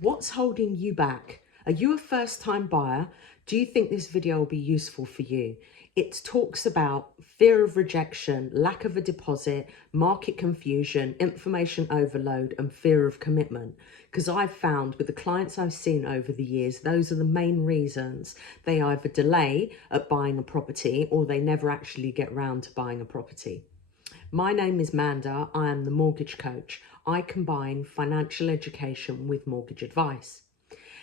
What's holding you back? Are you a first-time buyer? Do you think this video will be useful for you? It talks about fear of rejection, lack of a deposit, market confusion, information overload, and fear of commitment. Because I've found with the clients I've seen over the years, those are the main reasons they either delay at buying a property or they never actually get round to buying a property. My name is Manda. I am the mortgage coach. I combine financial education with mortgage advice.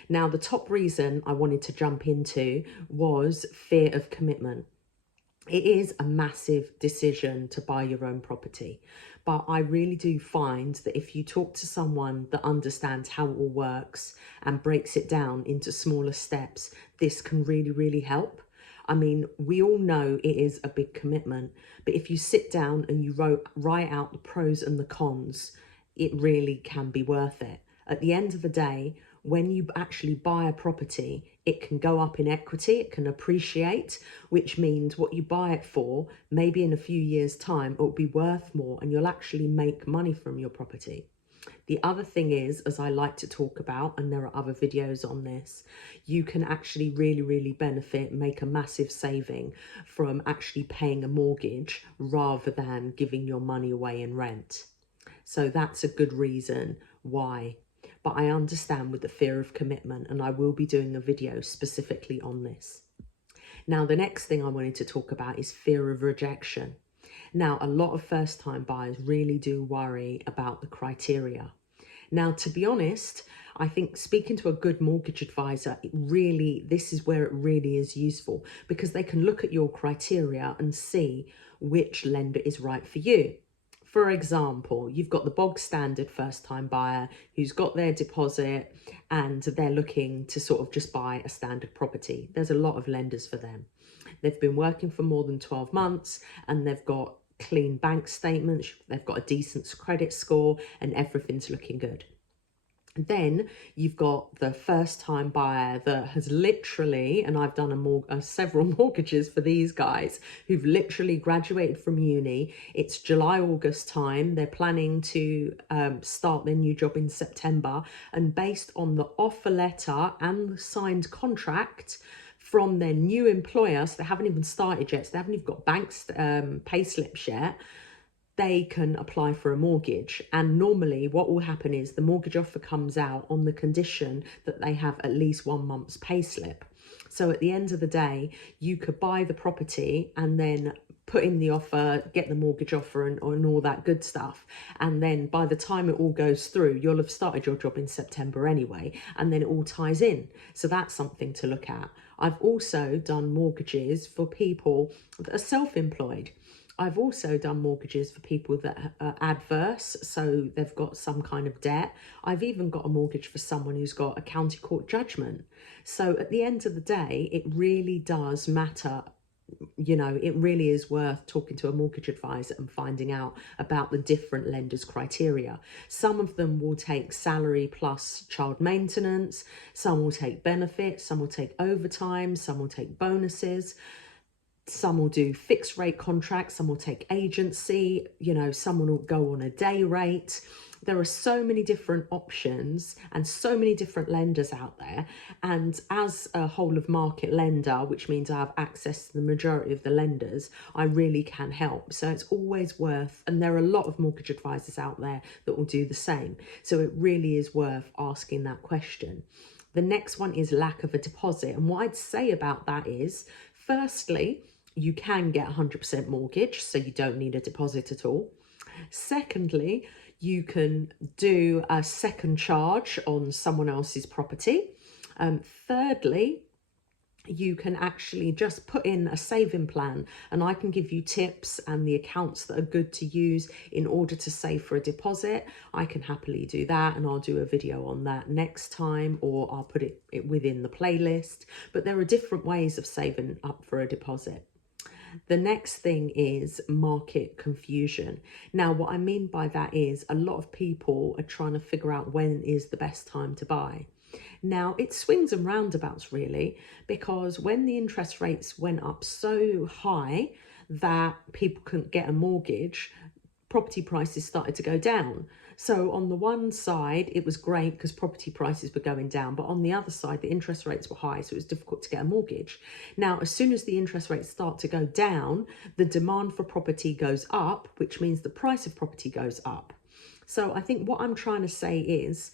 Now, the top reason I wanted to jump into was fear of commitment. It is a massive decision to buy your own property, but I really do find that if you talk to someone that understands how it all works and breaks it down into smaller steps, this can really help. I mean, we all know it is a big commitment, but if you sit down and you write out the pros and the cons, it really can be worth it. At the end of the day, when you actually buy a property, it can go up in equity, it can appreciate, which means what you buy it for, maybe in a few years' time, it will be worth more and you'll actually make money from your property. The other thing is, as I like to talk about, and there are other videos on this, you can actually really benefit, make a massive saving from actually paying a mortgage rather than giving your money away in rent. So that's a good reason why. But I understand with the fear of commitment, and I will be doing a video specifically on this. Now, the next thing I wanted to talk about is fear of rejection. Now, a lot of first-time buyers really do worry about the criteria. Now, to be honest, I think speaking to a good mortgage advisor, this is where it really is useful, because they can look at your criteria and see which lender is right for you. For example, you've got the bog standard first-time buyer who's got their deposit and they're looking to sort of just buy a standard property. There's a lot of lenders for them. They've been working for more than 12 months and they've got clean bank statements, they've got a decent credit score and everything's looking good. Then you've got the first-time buyer that has literally, and I've done several mortgages for these guys who've literally graduated from uni. It's July, August time. They're planning to start their new job in September. And based on the offer letter and the signed contract from their new employer, so they haven't even started yet, so they haven't even got bank pay slips yet, they can apply for a mortgage. And normally what will happen is the mortgage offer comes out on the condition that they have at least 1 month's pay slip. So at the end of the day, you could buy the property and then put in the offer, get the mortgage offer and all that good stuff. And then by the time it all goes through, you'll have started your job in September anyway, and then it all ties in. So that's something to look at. I've also done mortgages for people that are self-employed. I've also done mortgages for people that are adverse, so they've got some kind of debt. I've even got a mortgage for someone who's got a county court judgment. So at the end of the day, it really does matter. You know, it really is worth talking to a mortgage advisor and finding out about the different lenders' criteria. Some of them will take salary plus child maintenance, some will take benefits, some will take overtime, some will take bonuses. Some will do fixed rate contracts, some will take agency, you know, someone will go on a day rate. There are so many different options and so many different lenders out there. And as a whole of market lender, which means I have access to the majority of the lenders, I really can help. So it's always worth, and there are a lot of mortgage advisors out there that will do the same. So it really is worth asking that question. The next one is lack of a deposit. And what I'd say about that is, firstly, you can get 100% mortgage, so you don't need a deposit at all. Secondly, you can do a second charge on someone else's property. Thirdly, you can actually just put in a saving plan, and I can give you tips and the accounts that are good to use in order to save for a deposit. I can happily do that, and I'll do a video on that next time, or I'll put it within the playlist. But there are different ways of saving up for a deposit. The next thing is market confusion. Now, what I mean by that is a lot of people are trying to figure out when is the best time to buy. Now, it swings and roundabouts really, because when the interest rates went up so high that people couldn't get a mortgage, property prices started to go down. So on the one side, it was great because property prices were going down, but on the other side, the interest rates were high, so it was difficult to get a mortgage. Now, as soon as the interest rates start to go down, the demand for property goes up, which means the price of property goes up. So I think what I'm trying to say is,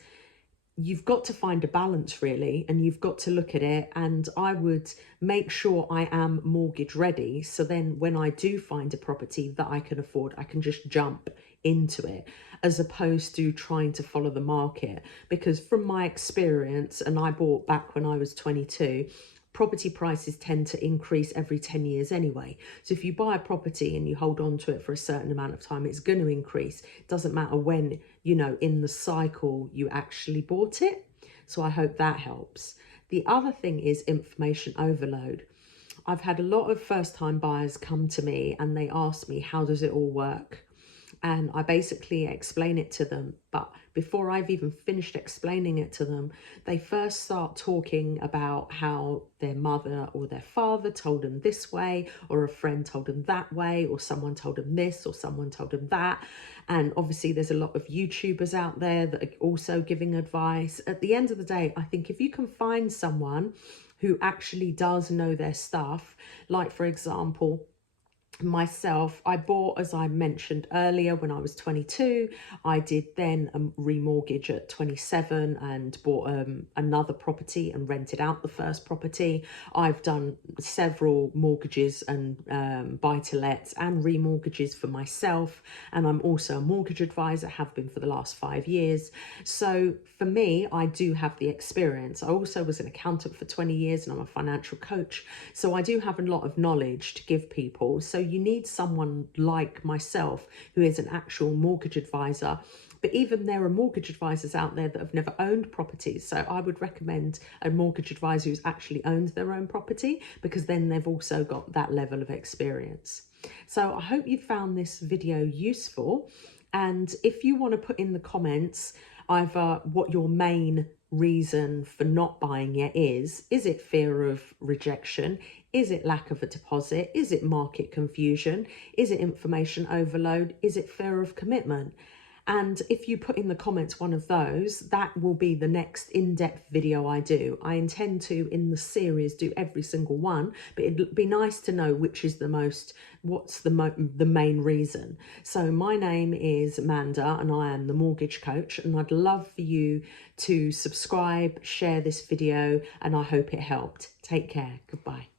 you've got to find a balance really, and you've got to look at it, and I would make sure I am mortgage ready, so then when I do find a property that I can afford, I can just jump into it, as opposed to trying to follow the market. Because from my experience, and I bought back when I was 22, property prices tend to increase every 10 years anyway. So if you buy a property and you hold on to it for a certain amount of time, it's going to increase. It doesn't matter when, you know, in the cycle you actually bought it. So I hope that helps. The other thing is information overload. I've had a lot of first-time buyers come to me and they ask me, how does it all work? And I basically explain it to them. But before I've even finished explaining it to them, they first start talking about how their mother or their father told them this way, or a friend told them that way, or someone told them this, or someone told them that. And obviously there's a lot of YouTubers out there that are also giving advice. At the end of the day, I think if you can find someone who actually does know their stuff, like for example, myself, I bought, as I mentioned earlier, when I was 22. I did then a remortgage at 27 and bought another property and rented out the first property. I've done several mortgages and buy-to-lets and remortgages for myself, and I'm also a mortgage advisor, have been for the last 5 years. So for me, I do have the experience. I also was an accountant for 20 years and I'm a financial coach, so I do have a lot of knowledge to give people. So you need someone like myself who is an actual mortgage advisor. But even there are mortgage advisors out there that have never owned properties. So I would recommend a mortgage advisor who's actually owned their own property, because then they've also got that level of experience. So I hope you found this video useful. And if you want to put in the comments either what your main reason for not buying it is it fear of rejection? Is it lack of a deposit? Is it market confusion? Is it information overload? Is it fear of commitment? And if you put in the comments one of those, that will be the next in-depth video I do. I intend to, in the series, do every single one, but it'd be nice to know which is the most, what's the main reason. So my name is Amanda and I am the mortgage coach, and I'd love for you to subscribe, share this video, and I hope it helped. Take care. Goodbye.